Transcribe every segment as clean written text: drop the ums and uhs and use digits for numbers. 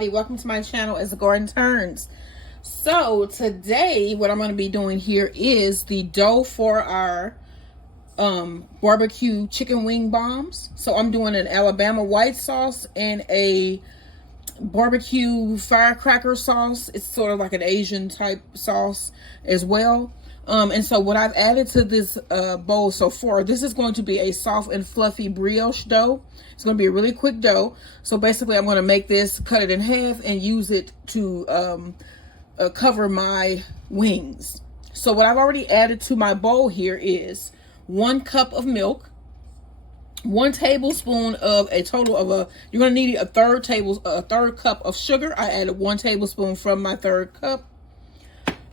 everybody, welcome to my channel as the garden turns. So today what I'm going to be doing here is the dough for our barbecue chicken wing bombs. So I'm doing an Alabama white sauce and a barbecue firecracker sauce. It's sort of like an Asian type sauce as well. And so what I've added to this bowl so far, this is going to be a soft and fluffy brioche dough. It's going to be a really quick dough. So basically I'm going to make this, cut it in half, and use it to cover my wings. So what I've already added to my bowl here is 1 cup of milk, 1 tablespoon of a total of you're going to need a third cup of sugar. I added 1 tablespoon from my third cup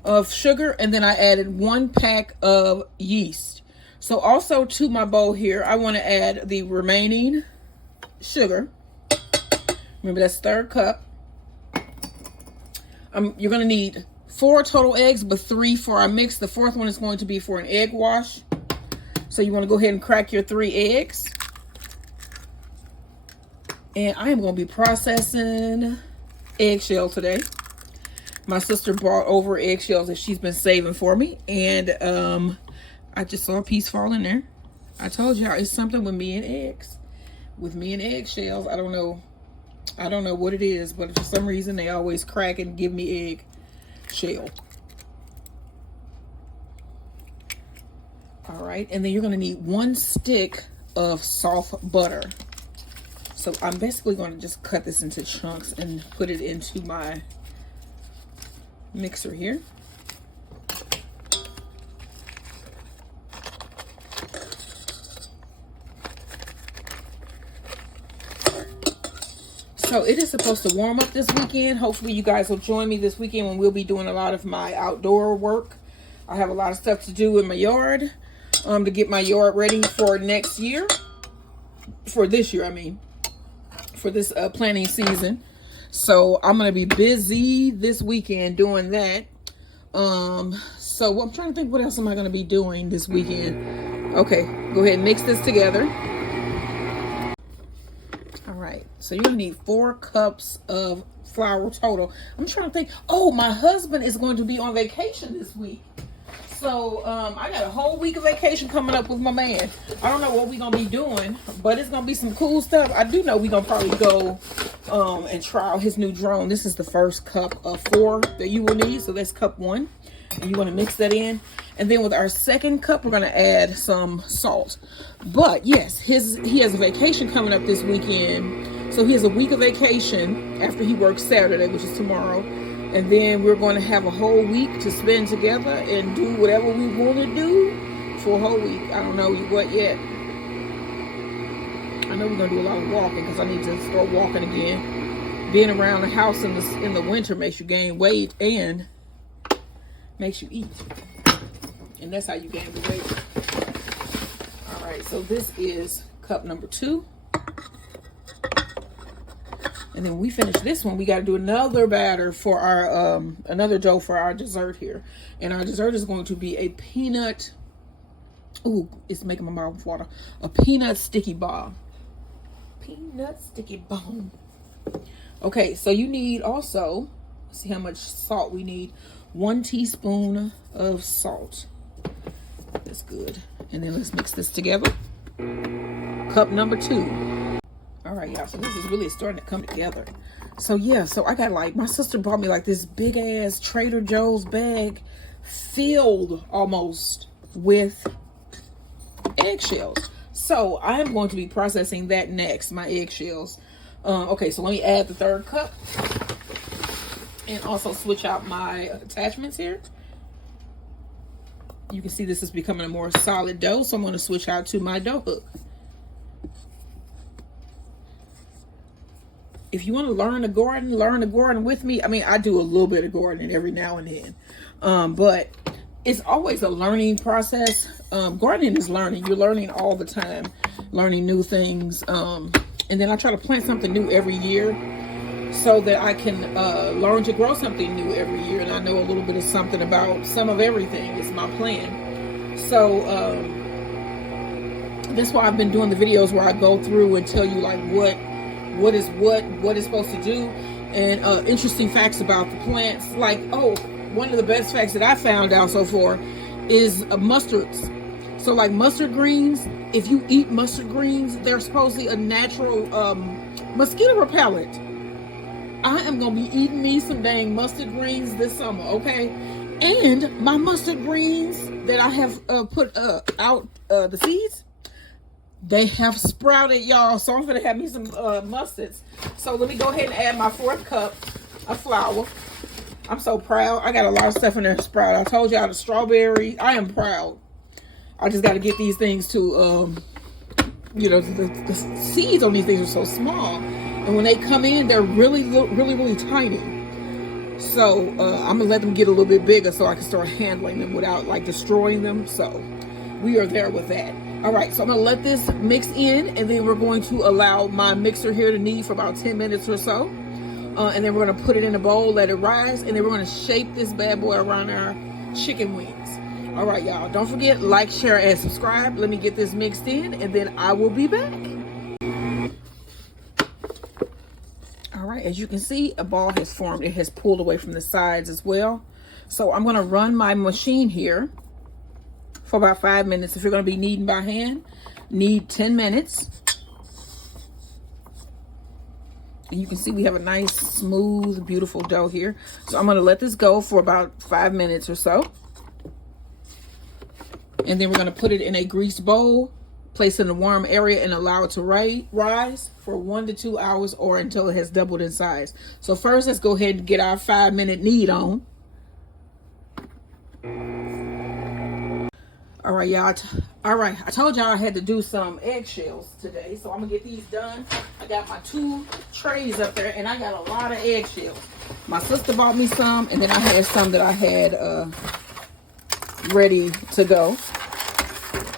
of sugar, and then I added 1 pack of yeast. So also to my bowl here, I want to add the remaining sugar. Remember, that's third cup. You're going to need 4 total eggs, but 3 for our mix. The 4th one is going to be for an egg wash. So you want to go ahead and crack your 3 eggs. And I am going to be processing eggshell today. My sister brought over eggshells that she's been saving for me. And I just saw a piece fall in there. I told y'all it's something with me and eggs. With me and eggshells, I don't know what it is, but for some reason they always crack and give me egg shell. All right, and then you're gonna need 1 stick of soft butter. So I'm basically gonna just cut this into chunks and put it into my mixer here. So it is supposed to warm up this weekend. Hopefully you guys will join me this weekend when we'll be doing a lot of my outdoor work. I have a lot of stuff to do in my yard to get my yard ready for next year. For this year, I mean. For this planting season. So I'm going to be busy this weekend doing that. So I'm trying to think, what else am I going to be doing this weekend? Okay, go ahead and mix this together. All right, so you're going to need 4 cups of flour total. I'm trying to think. Oh, my husband is going to be on vacation this week. So I got a whole week of vacation coming up with my man. I don't know what we're going to be doing, but it's going to be some cool stuff. I do know we're going to probably go and try out his new drone. This is the first cup of 4 that you will need. So that's cup 1. And you want to mix that in. And then with our second cup, we're going to add some salt. But yes, he has a vacation coming up this weekend. So he has a week of vacation after he works Saturday, which is tomorrow. And then we're going to have a whole week to spend together and do whatever we want to do for a whole week. I don't know what yet. I know we're going to do a lot of walking because I need to start walking again. Being around the house in the winter makes you gain weight and makes you eat. And that's how you gain the weight. All right, so this is cup number 2. And then when we finish this one, we got to do another batter for our, another dough for our dessert here. And our dessert is going to be a peanut, ooh, it's making my mouth water. A peanut sticky bomb. Peanut sticky bomb. Okay, so you need also, let's see how much salt we need. 1 teaspoon of salt. That's good. And then let's mix this together. Cup number 2. All right, y'all, so this is really starting to come together. So yeah, so I got my sister brought me this big ass Trader Joe's bag filled almost with eggshells. So I am going to be processing that next, my eggshells. Okay, so let me add the 3rd cup and also switch out my attachments here. You can see this is becoming a more solid dough, so I'm going to switch out to my dough hook. If you want to learn the garden with me. I mean, I do a little bit of gardening every now and then. But it's always a learning process. Gardening is learning. You're learning all the time, learning new things. And then I try to plant something new every year so that I can learn to grow something new every year. And I know a little bit of something about some of everything. It's my plan. So that's why I've been doing the videos where I go through and tell you what is supposed to do. And interesting facts about the plants. Like, oh, one of the best facts that I found out so far is mustards. So like mustard greens, if you eat mustard greens, they're supposedly a natural mosquito repellent. I am going to be eating me some dang mustard greens this summer, okay? And my mustard greens that I have put out the seeds, they have sprouted, y'all. So I'm going to have me some mustards. So let me go ahead and add my 4th cup of flour. I'm so proud. I got a lot of stuff in there to sprout. I told y'all the strawberry. I am proud. I just got to get these things to, you know, the seeds on these things are so small. And when they come in, they're really tiny. So I'm going to let them get a little bit bigger so I can start handling them without like destroying them. So we are there with that. All right, so I'm going to let this mix in, and then we're going to allow my mixer here to knead for about 10 minutes or so. And then we're going to put it in a bowl, let it rise, and then we're going to shape this bad boy around our chicken wings. All right, y'all, don't forget, like, share, and subscribe. Let me get this mixed in, and then I will be back. All right, as you can see, a ball has formed. It has pulled away from the sides as well. So I'm going to run my machine here for about 5 minutes. If you're going to be kneading by hand, knead 10 minutes. And you can see we have a nice, smooth, beautiful dough here. So I'm going to let this go for about 5 minutes or so. And then we're going to put it in a greased bowl, place it in a warm area, and allow it to rise for 1 to 2 hours or until it has doubled in size. So first, let's go ahead and get our 5-minute knead on. All right, y'all. I told y'all I had to do some eggshells today, so I'm gonna get these done. I got my 2 trays up there, and I got a lot of eggshells. My sister bought me some, and then I had some that I had ready to go.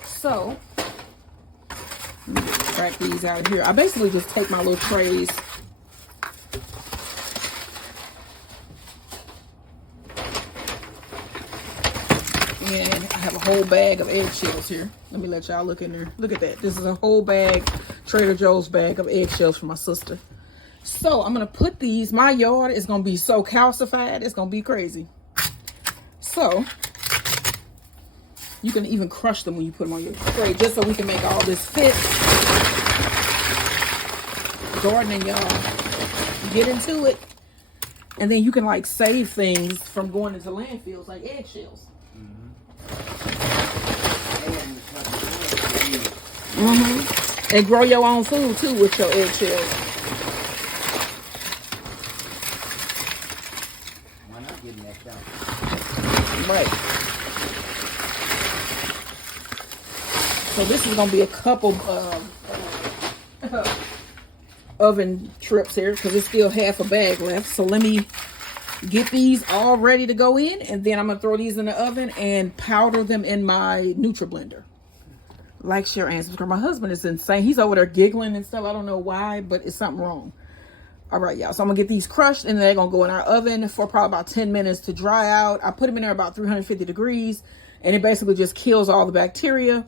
So let me crack these out here. I basically just take my little trays and I have a whole bag of eggshells here. Let me let y'all look in there. Look at that. This is a whole bag, Trader Joe's bag of eggshells for my sister. So I'm going to put these, my yard is going to be so calcified, it's going to be crazy. So you can even crush them when you put them on your tray, just so we can make all this fit. Gardening, y'all. Get into it. And then you can like save things from going into landfills like eggshells. And grow your own food too with your eggshells. Why not getting that shot? Right. So this is gonna be a couple oven trips here because there's still half a bag left. So let me get these all ready to go in, and then I'm gonna throw these in the oven and powder them in my NutriBlender. Like, share, and subscribe. My husband is insane. He's over there giggling and stuff. I don't know why, but it's something wrong. All right, y'all. So I'm gonna get these crushed, and they're gonna go in our oven for probably about 10 minutes to dry out. I put them in there about 350 degrees, and it basically just kills all the bacteria,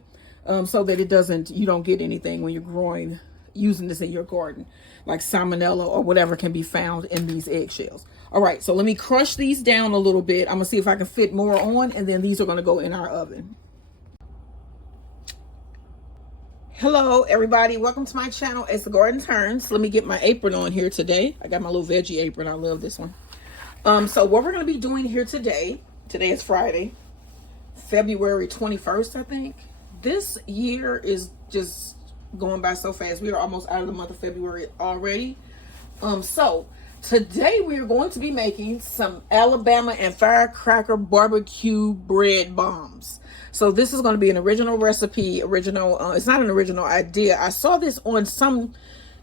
so that you don't get anything when you're using this in your garden, like salmonella or whatever can be found in these eggshells. All right, so let me crush these down a little bit. I'm gonna see if I can fit more on, and then these are gonna go in our oven. Hello, everybody. Welcome to my channel. It's the Garden Turns. Let me get my apron on here today. I got my little veggie apron. I love this one. So what we're going to be doing here today is Friday, February 21st, I think. This year is just going by so fast. We are almost out of the month of February already. So today we're going to be making some Alabama and Firecracker barbecue bread bombs. So this is going to be an original recipe, it's not an original idea. I saw this on some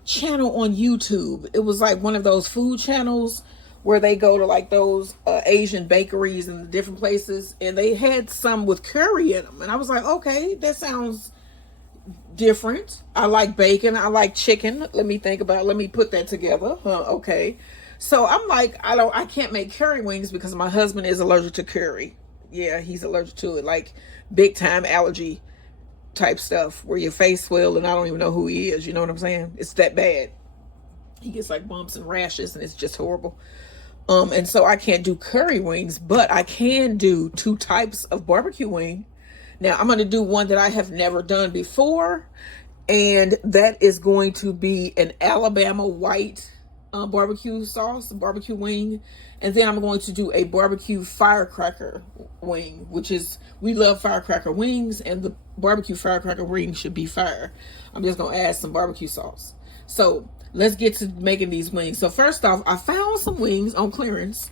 channel on YouTube. It was like one of those food channels where they go to like those Asian bakeries and different places, and they had some with curry in them. And I was like, okay, that sounds different. I like bacon. I like chicken. Let me put that together. Okay. So I'm like, I can't make curry wings because my husband is allergic to curry. Yeah, he's allergic to it. Like big time allergy type stuff where your face swell and I don't even know who he is. You know what I'm saying? It's that bad. He gets like bumps and rashes, and it's just horrible. And so I can't do curry wings, but I can do 2 types of barbecue wing. Now I'm going to do one that I have never done before, and that is going to be an Alabama white barbecue sauce, barbecue wing. And then I'm going to do a barbecue firecracker wing, which is, we love firecracker wings, and the barbecue firecracker wing should be fire. I'm just going to add some barbecue sauce. So let's get to making these wings. So first off, I found some wings on clearance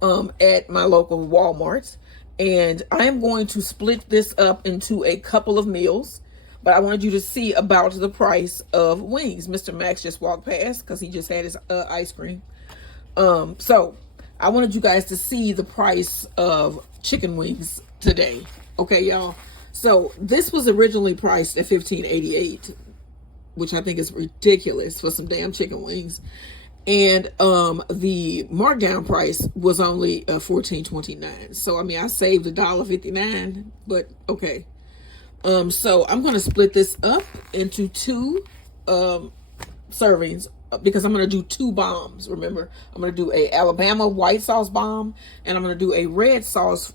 at my local Walmart, and I am going to split this up into a couple of meals. But I wanted you to see about the price of wings. Mr. Max just walked past because he just had his ice cream. So I wanted you guys to see the price of chicken wings today. Okay, y'all. So this was originally priced at $15.88, which I think is ridiculous for some damn chicken wings. And the markdown price was only $14.29. So I mean, I saved $1.59, but okay. So I'm going to split this up into 2 servings, because I'm going to do 2 bombs. Remember, I'm going to do a Alabama white sauce bomb, and I'm going to do a red sauce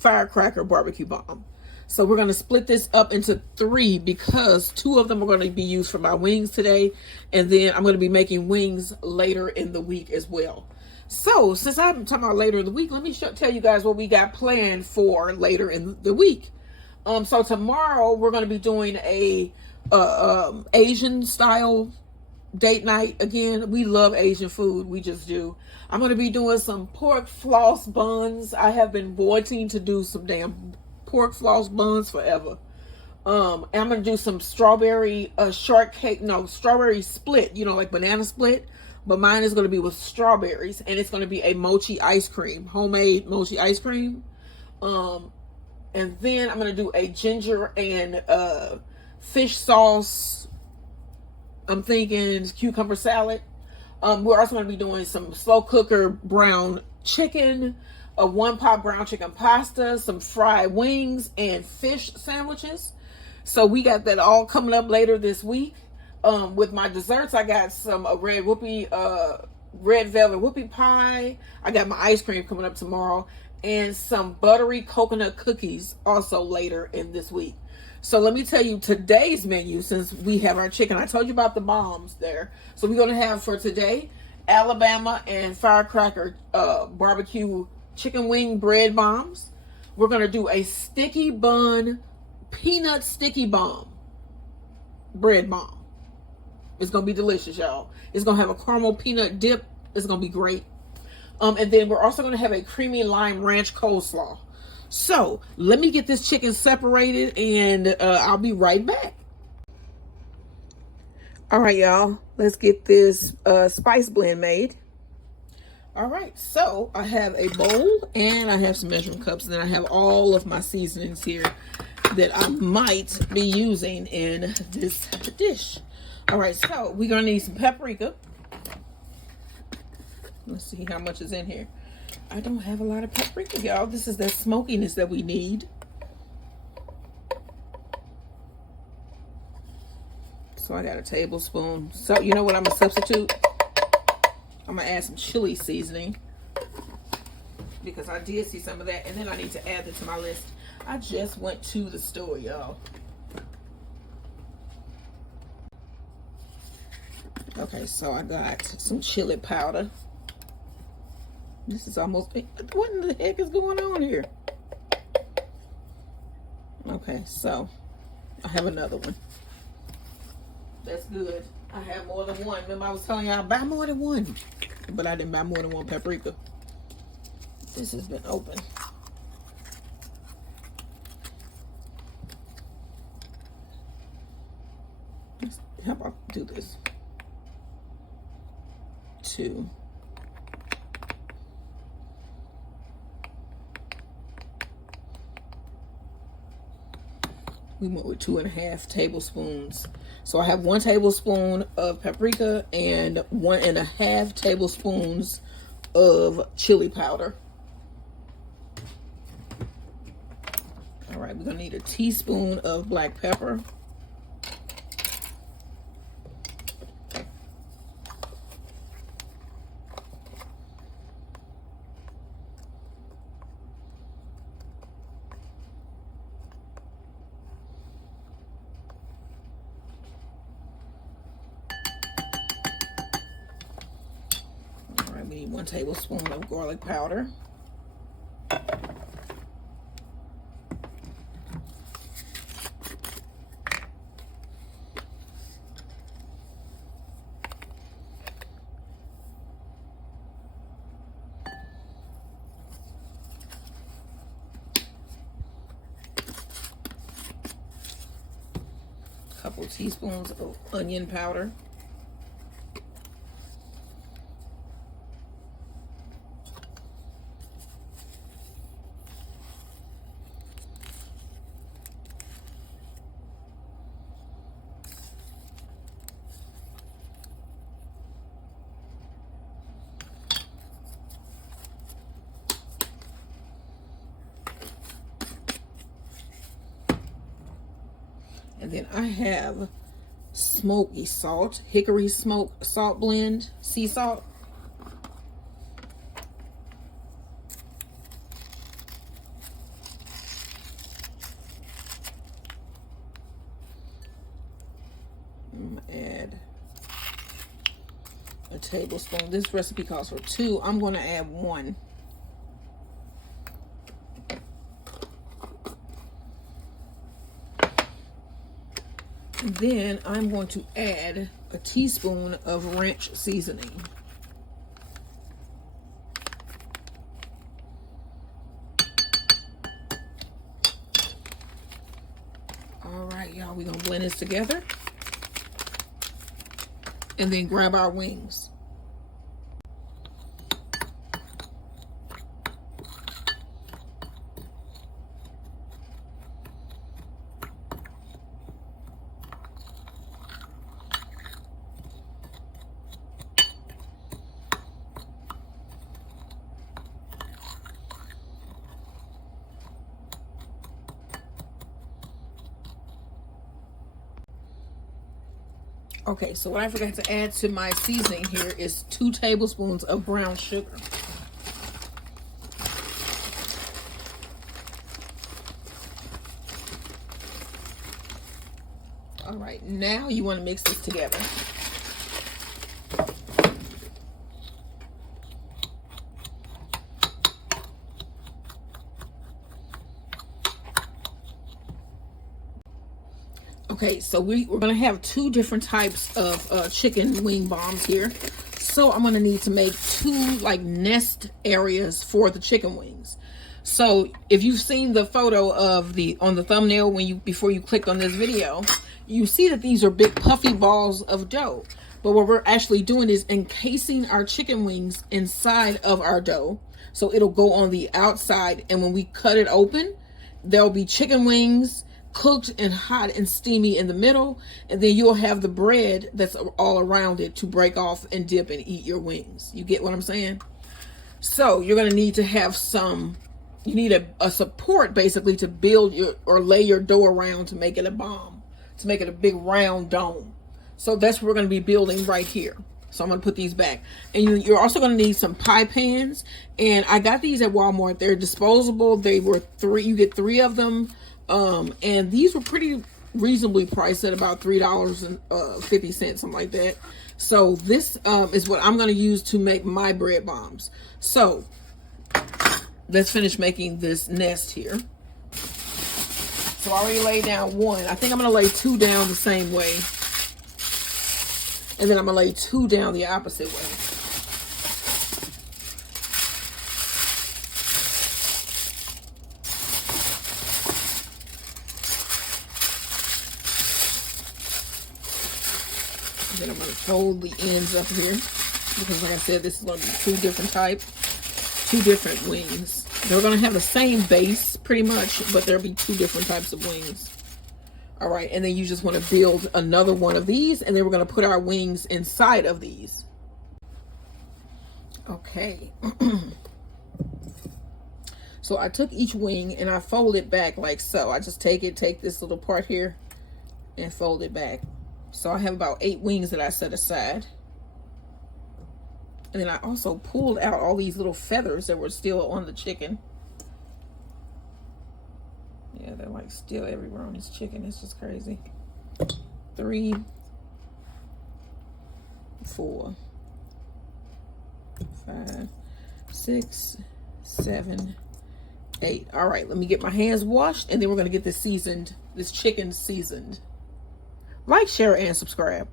firecracker barbecue bomb. So we're going to split this up into 3, because 2 of them are going to be used for my wings today, and then I'm going to be making wings later in the week as well. So since I'm talking about later in the week, let me tell you guys what we got planned for later in the week. So tomorrow we're going to be doing a Asian style date night. Again, we love Asian food. We just do. I'm going to be doing some pork floss buns. I have been wanting to do some damn pork floss buns forever. And I'm going to do some strawberry shortcake. No, strawberry split. You know, like banana split. But mine is going to be with strawberries. And it's going to be a mochi ice cream. Homemade mochi ice cream. And then I'm going to do a ginger and fish sauce. I'm thinking cucumber salad. We're also going to be doing some slow cooker brown chicken, a 1-pot brown chicken pasta, some fried wings, and fish sandwiches. So we got that all coming up later this week. With my desserts, I got some red velvet whoopie pie. I got my ice cream coming up tomorrow. And some buttery coconut cookies also later in this week. So let me tell you today's menu, since we have our chicken. I told you about the bombs there. So we're going to have for today, Alabama and firecracker barbecue chicken wing bread bombs. We're going to do a sticky bun, peanut sticky bomb, bread bomb. It's going to be delicious, y'all. It's going to have a caramel peanut dip. It's going to be great. And then we're also going to have a creamy lime ranch coleslaw. So let me get this chicken separated, and I'll be right back. All right, y'all. Let's get this spice blend made. All right. So I have a bowl, and I have some measuring cups, and then I have all of my seasonings here that I might be using in this dish. All right. So we're going to need some paprika. Let's see how much is in here. I don't have a lot of paprika, y'all. This is that smokiness that we need. So I got a tablespoon. So you know what I'm going to substitute? I'm going to add some chili seasoning, because I did see some of that. And then I need to add it to my list. I just went to the store, y'all. Okay, so I got some chili powder. This is almost, what in the heck is going on here? Okay, so I have another one. That's good. I have more than one. Remember I was telling y'all, buy more than one. But I didn't buy more than one paprika. This has been open. How about do this? 2. We went with 2.5 tablespoons. So I have 1 tablespoon of paprika and 1.5 tablespoons of chili powder. All right, we're gonna need a teaspoon of black pepper. 1 tablespoon of garlic powder. Couple teaspoons of onion powder. And then I have smoky salt, hickory smoke salt blend, sea salt. I'm gonna add a tablespoon. This recipe calls for 2. I'm gonna add 1. Then I'm going to add a teaspoon of ranch seasoning. All right, y'all, we're gonna blend this together and then grab our wings. Okay, so what I forgot to add to my seasoning here is 2 tablespoons of brown sugar. All right, now you want to mix this together. Okay, so we're going to have 2 different types of chicken wing bombs here. So I'm going to need to make 2 like nest areas for the chicken wings. So if you've seen the photo of on the thumbnail before you clicked on this video, you see that these are big puffy balls of dough. But what we're actually doing is encasing our chicken wings inside of our dough. So it'll go on the outside, and when we cut it open, there'll be chicken wings cooked and hot and steamy in the middle, and then you'll have the bread that's all around it to break off and dip and eat your wings. You get what I'm saying? So you're going to need to have you need a support basically to build or lay your dough around to make it a bomb, to make it a big round dome. So that's what we're going to be building right here. So I'm going to put these back. And you're also going to need some pie pans, and I got these at Walmart. They're disposable. They were you get 3 of them. And these were pretty reasonably priced at about $3.50, something like that. So this is what I'm going to use to make my bread bombs. So let's finish making this nest here. So I already laid down 1. I think I'm going to lay 2 down the same way. And then I'm going to lay 2 down the opposite way. Then I'm going to fold the ends up here because, like I said, this is going to be 2 different wings. They're going to have the same base pretty much, but there'll be 2 different types of wings. All right, and then you just want to build another one of these, and then we're going to put our wings inside of these. Okay. So I took each wing and I fold it back like so. I just take this little part here and fold it back. So I have about 8 wings that I set aside. And then I also pulled out all these little feathers that were still on the chicken. Yeah, they're like still everywhere on this chicken. It's just crazy. 3, 4, 5, 6, 7, 8. All right, let me get my hands washed, and then we're gonna get this seasoned, this chicken seasoned. Like, share, and subscribe.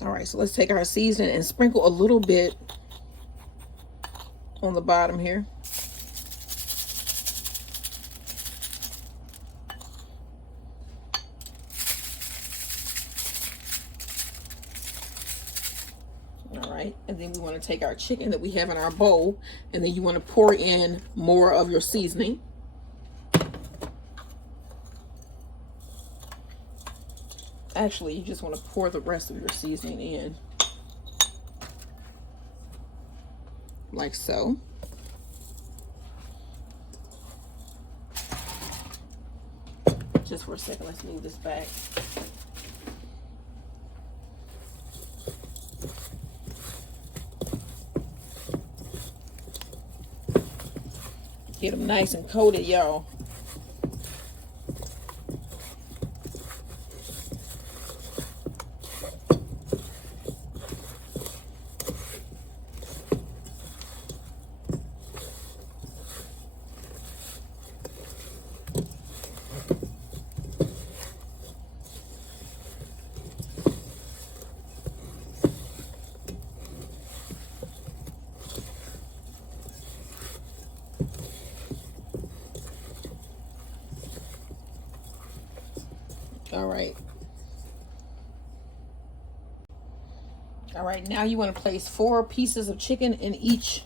All right, so let's take our seasoning and sprinkle a little bit on the bottom here. All right, and then we want to take our chicken that we have in our bowl, and then you want to pour in more of your seasoning. Actually, you just want to pour the rest of your seasoning in, like so. Just for a second, let's move this back. Get them nice and coated, y'all. All right. All right, now you want to place 4 pieces of chicken in each.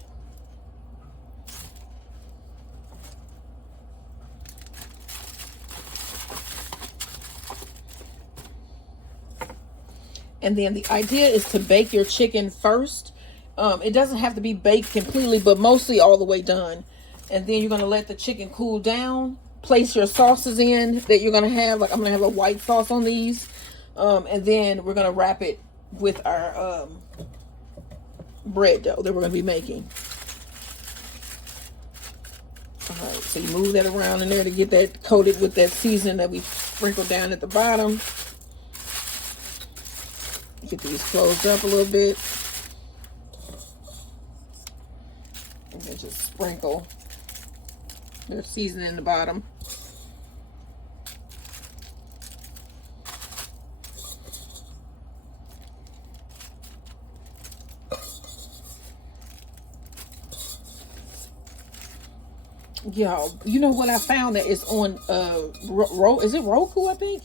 And then the idea is to bake your chicken first. It doesn't have to be baked completely, but mostly all the way done. And then you're going to let the chicken cool down. Place your sauces in that you're going to have. Like I'm going to have a white sauce on these. And then we're going to wrap it with our bread dough that we're going to be making. All right, so you move that around in there to get that coated with that seasoning that we sprinkled down at the bottom. Get these closed up a little bit. And then just sprinkle their seasoning in the bottom. Y'all, you know what I found that is on is it Roku, I think?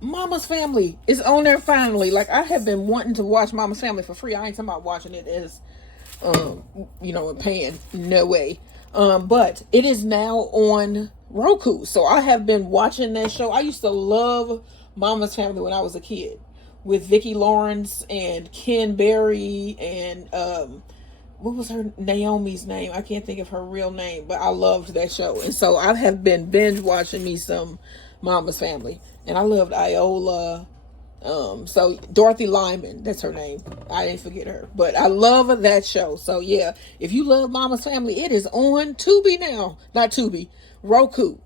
Mama's Family is on there finally. Like I have been wanting to watch Mama's Family for free. I ain't talking about watching it as you know, paying. No way. But it is now on Roku. So I have been watching that show. I used to love Mama's Family when I was a kid, with Vicki Lawrence and Ken Berry and what was her Naomi's name? I can't think of her real name, but I loved that show. And so I have been binge watching me some Mama's Family. And I loved Iola. So Dorothy Lyman, that's her name. I didn't forget her. But I love that show. So yeah, if you love Mama's Family, it is on Tubi now. Not Tubi. Roku.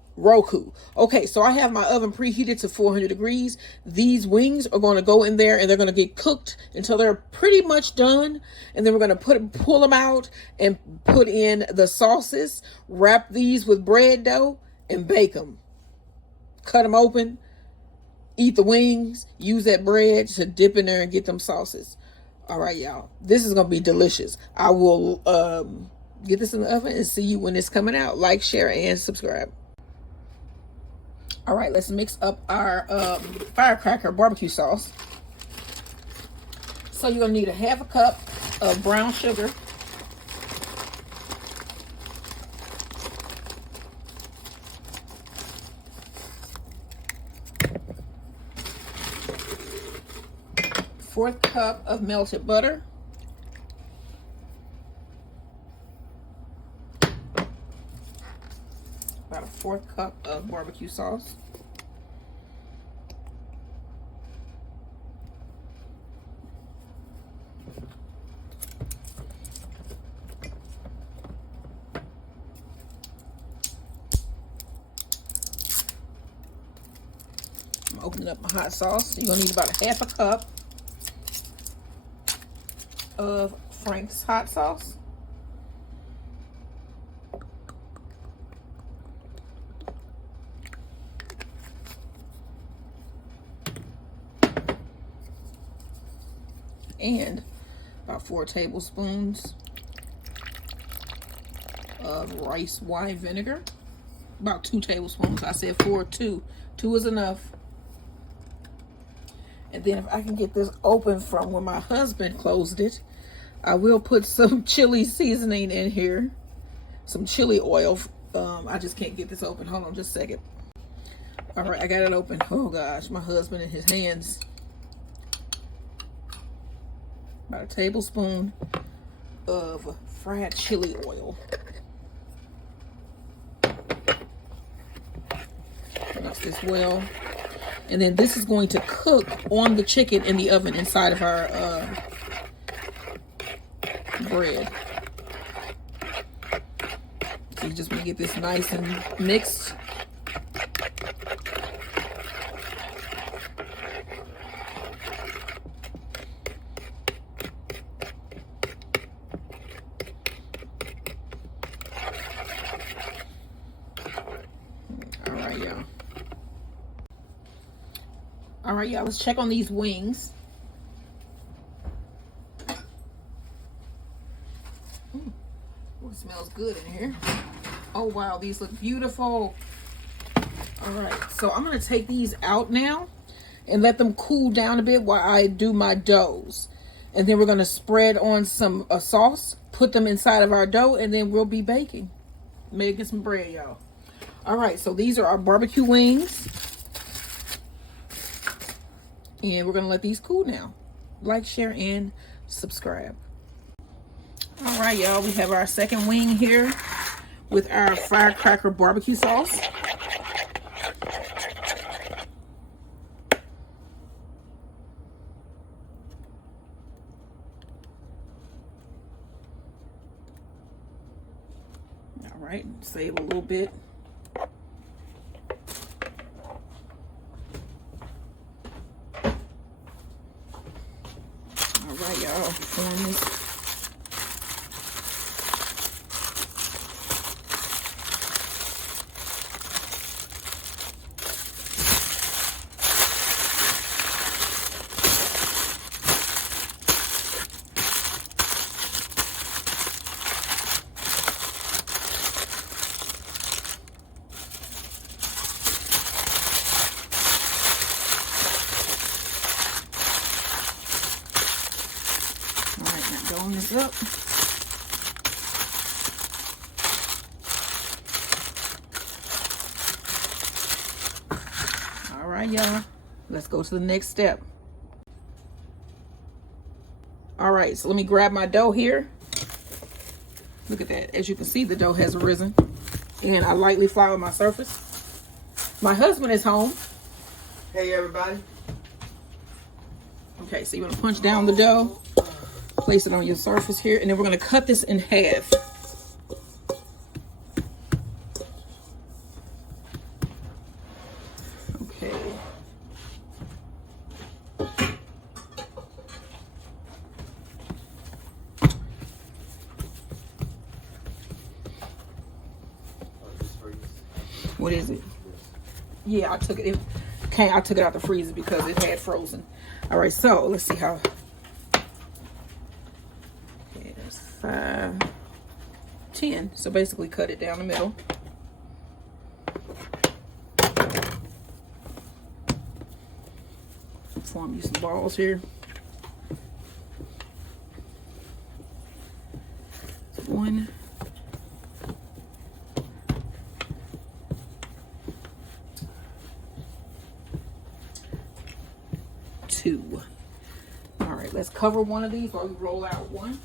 Okay, so I have my oven preheated to 400 degrees. These wings are going to go in there and they're going to get cooked until they're pretty much done. And then we're going to pull them out and put in the sauces, wrap these with bread dough and bake them. Cut them open, eat the wings, use that bread to dip in there and get them sauces. All right, y'all, this is going to be delicious. I will get this in the oven and see you when it's coming out. Like, share, and subscribe. All right, let's mix up our Firecracker barbecue sauce. So you're gonna need a half a cup of brown sugar. Fourth cup of melted butter. About a 4th cup of barbecue sauce. I'm opening up my hot sauce. You're gonna need about a half a cup. of Frank's hot sauce. And about 4 tablespoons of rice wine vinegar. About 2 tablespoons. I said 4, 2. 2 is enough. And then if I can get this open from where my husband closed it, I will put some chili seasoning in here. Some chili oil. I just can't get this open. Hold on just a second. All right, I got it open. Oh gosh, my husband and his hands. About a tablespoon of fried chili oil. Mix this well. And then this is going to cook on the chicken in the oven inside of our bread. So you just want to get this nice and mixed. All right, y'all, let's check on these wings. Oh, it smells good in here. Oh, wow, these look beautiful. All right, so I'm going to take these out now and let them cool down a bit while I do my doughs. And then we're going to spread on some sauce, put them inside of our dough, and then we'll be baking. Making some bread, y'all. All right, so these are our barbecue wings. And we're going to let these cool now. Like, share, and subscribe. All right, y'all. We have our second wing here with our Firecracker barbecue sauce. All right. Save a little bit. Right, y'all, form this. Rolling this up. All right, y'all. Let's go to the next step. All right, so let me grab my dough here. Look at that. As you can see, the dough has risen. And I lightly flour my surface. My husband is home. Hey, everybody. Okay, so you're going to punch down the dough. Place it on your surface here, and then we're going to cut this in half. Okay. What is it? Yeah, I took it. I took it out the freezer because it had frozen. All right, so let's see how. 5, 10. So basically cut it down the middle. Form you some balls here. 1. 2. All right, let's cover one of these while we roll out one.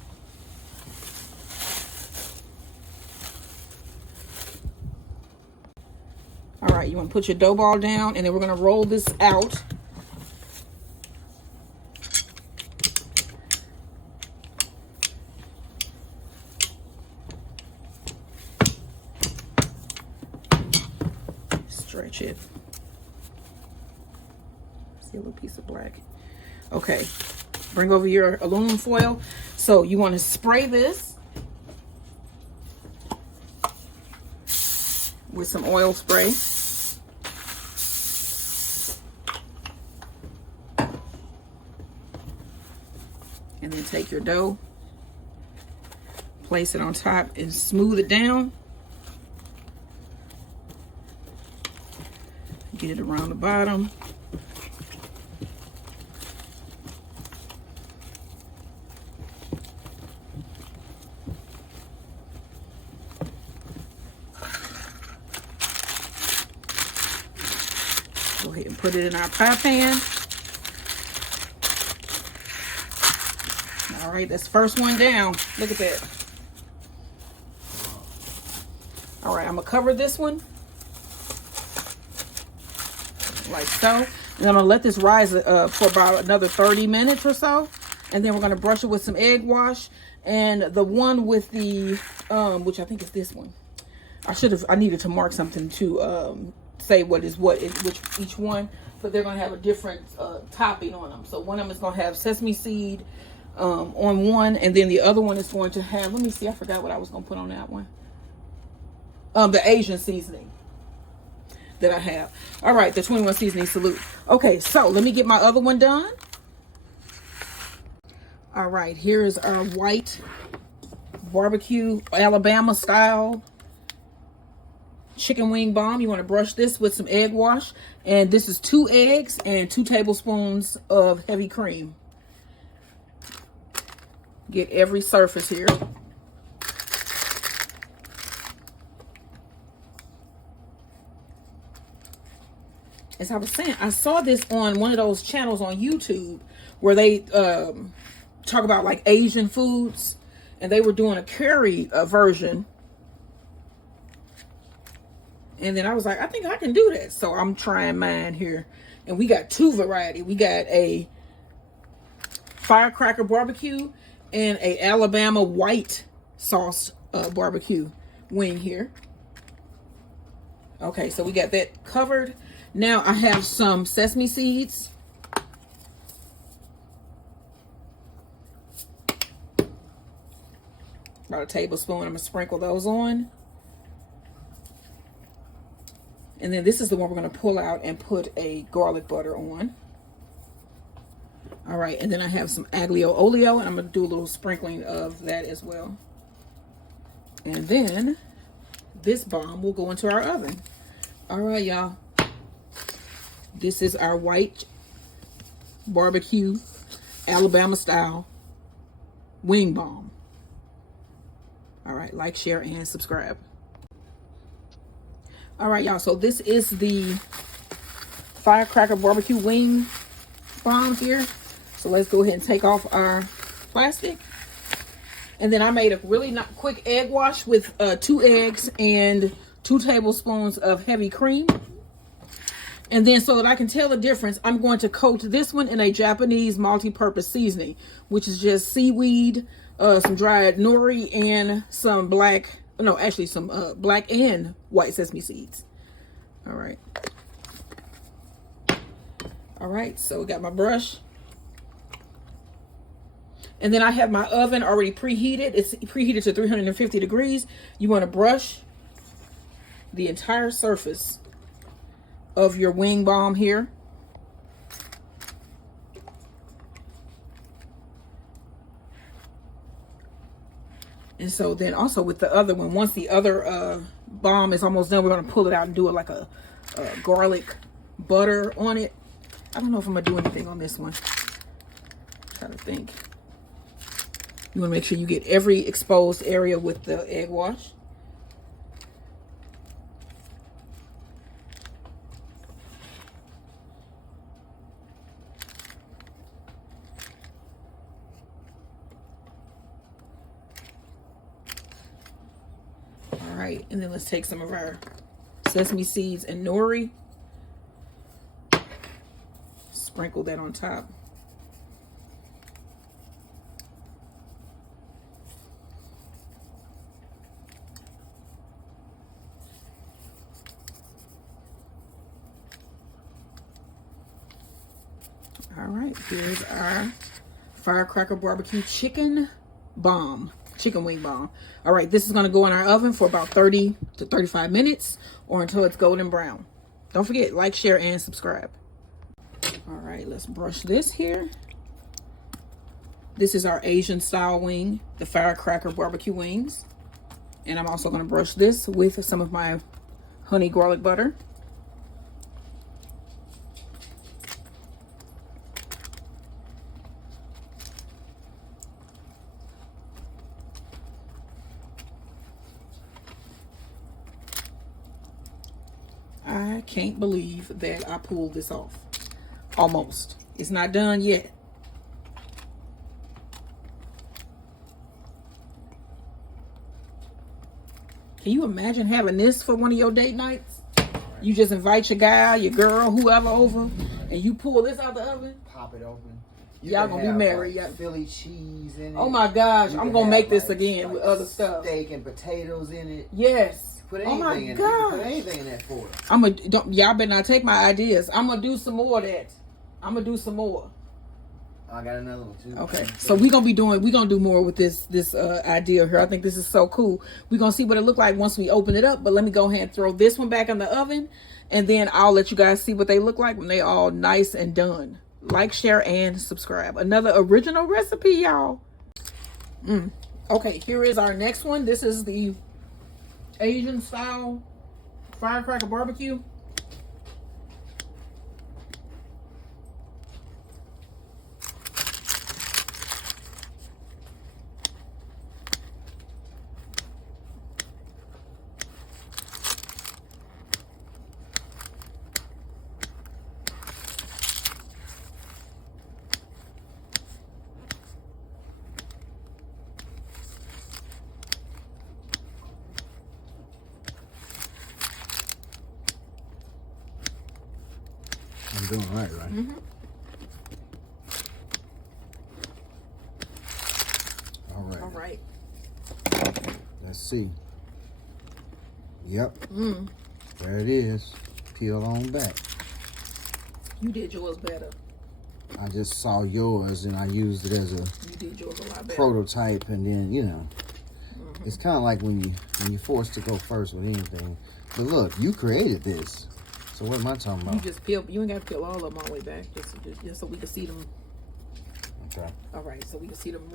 All right, you want to put your dough ball down, and then we're going to roll this out. Stretch it. See a little piece of black. Okay, bring over your aluminum foil. So you want to spray this with some oil spray. And then take your dough, place it on top and smooth it down. Get it around the bottom. Go ahead and put it in our pie pan. All right, that's first one down. Look at that. All right, I'm gonna cover this one like so. And I'm gonna let this rise for about another 30 minutes or so. And then we're gonna brush it with some egg wash. And the one with the, which I think is this one. I needed to mark something to say what is which each one. But they're gonna have a different topping on them. So one of them is gonna have sesame seed on one, and then the other one is going to have, let me see, I forgot what I was going to put on that one. The Asian seasoning that I have. All right, the 21 seasoning salute. Okay, so let me get my other one done. All right, here's our white barbecue Alabama style chicken wing bomb. You want to brush this with some egg wash, and this is 2 eggs and 2 tablespoons of heavy cream. Get every surface here. As I was saying, I saw this on one of those channels on YouTube where they talk about like Asian foods, and they were doing a curry version. And then I was like, I think I can do that. So I'm trying mine here. And we got 2 variety. We got a Firecracker barbecue and a Alabama white sauce barbecue wing here. Okay, so we got that covered. Now I have some sesame seeds. About a tablespoon. I'm gonna sprinkle those on. And then this is the one we're gonna pull out and put a garlic butter on. All right, and then I have some aglio olio, and I'm going to do a little sprinkling of that as well. And then this bomb will go into our oven. All right, y'all. This is our white barbecue Alabama style wing bomb. All right, like, share, and subscribe. All right, y'all. So this is the Firecracker barbecue wing bomb here. So let's go ahead and take off our plastic. And then I made a really quick egg wash with 2 eggs and 2 tablespoons of heavy cream. And then so that I can tell the difference, I'm going to coat this one in a Japanese multi-purpose seasoning, which is just seaweed, some dried nori, and some black and white sesame seeds. All right. All right, so we got my brush. And then I have my oven already preheated. It's preheated to 350 degrees. You want to brush the entire surface of your wing bomb here. And so then also with the other one, once the other bomb is almost done, we're going to pull it out and do it like a garlic butter on it. I don't know if I'm going to do anything on this one. I'm trying to think. You want to make sure you get every exposed area with the egg wash. All right, and then let's take some of our sesame seeds and nori. Sprinkle that on top. All right, here's our Firecracker barbecue chicken bomb. Chicken wing bomb. All right, this is going to go in our oven for about 30 to 35 minutes or until it's golden brown. Don't forget, like, share, and subscribe. All right, let's brush this here. This is our Asian style wing, the Firecracker barbecue wings. And I'm also going to brush this with some of my honey garlic butter. I can't believe that I pulled this off. Almost. It's not done yet. Can you imagine having this for one of your date nights? You just invite your guy, your girl, whoever over, and you pull this out the oven. Pop it open. Y'all gonna be married. Like Philly cheese in it. Oh my gosh, I'm gonna make this again like with other stuff. Steak and potatoes in it. Yes. Put Oh my anything in it. gosh. Put anything in that for it. Y'all better not take my ideas. I'm gonna do some more of that. I'm gonna do some more. I got another one too. Okay, so we're gonna do more with this idea here. I think this is so cool. We're gonna see what it look like once we open it up. But let me go ahead and throw this one back in the oven, and then I'll let you guys see what they look like when they all nice and done. Like, share, and subscribe. Another original recipe, y'all. Okay, here is our next one. This is the Asian style Firecracker barbecue. I'm doing right? Mm-hmm. All All right. Let's see. Yep. There it is. Peel on back. You did yours better. I just saw yours and I used it as a You did yours a lot better. prototype, and then it's kind of like when you're forced to go first with anything. But look, you created this. So what am I talking about? You just peel. You ain't got to peel all of them all the way back, just so we can see them. Okay. All right, so we can see them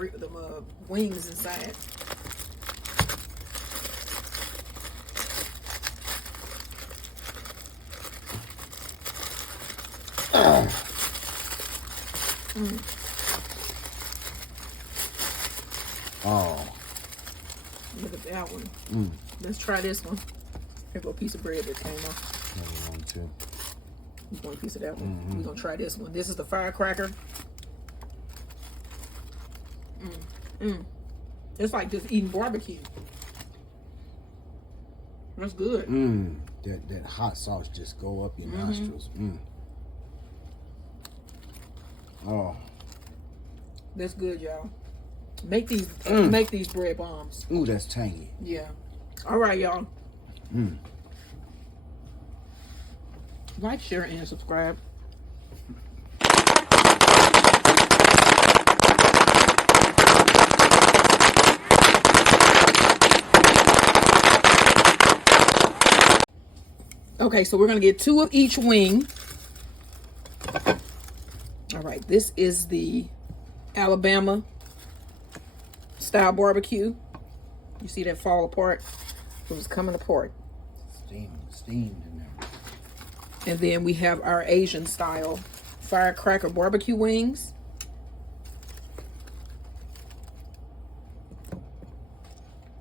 wings inside. Oh. Look at that one. Let's try this one. Here go a piece of bread that came off. Another one too. You want a piece of that one? We're gonna try this one. This is the Firecracker. It's like just eating barbecue. That's good. That hot sauce just go up your nostrils. Oh. That's good, y'all. Make these bread bombs. Ooh, that's tangy. Yeah. All right, y'all. Like, share, and subscribe. Okay, so we're gonna get 2 of each wing. All right, this is the Alabama style barbecue. You see that fall apart? It was coming apart. Steamed in there. And then we have our Asian style Firecracker barbecue wings.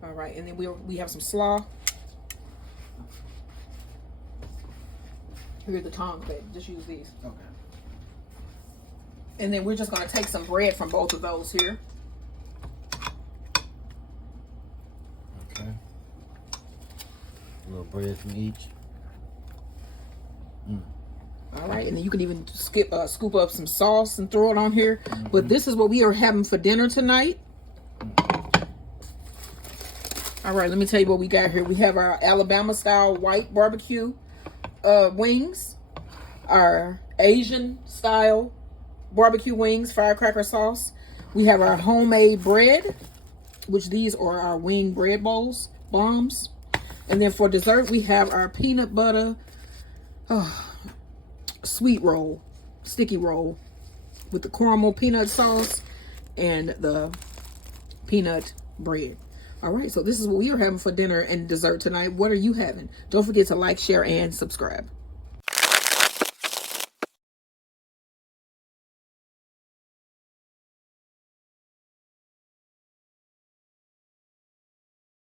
All right, and then we have some slaw. Here's the tongs, babe. Just use these. Okay. And then we're just gonna take some bread from both of those here. Okay. A little bread from each. All right, and then you can even scoop up some sauce and throw it on here. But this is what we are having for dinner tonight. All right, let me tell you what we got here. We have our Alabama style white barbecue wings, our Asian style barbecue wings, firecracker sauce. We have our homemade bread, which these are our wing bread bombs. And then for dessert, we have our peanut butter sweet roll, sticky roll with the caramel peanut sauce and the peanut bread. All right, so this is what we are having for dinner and dessert tonight. What are you having? Don't forget to like, share, and subscribe.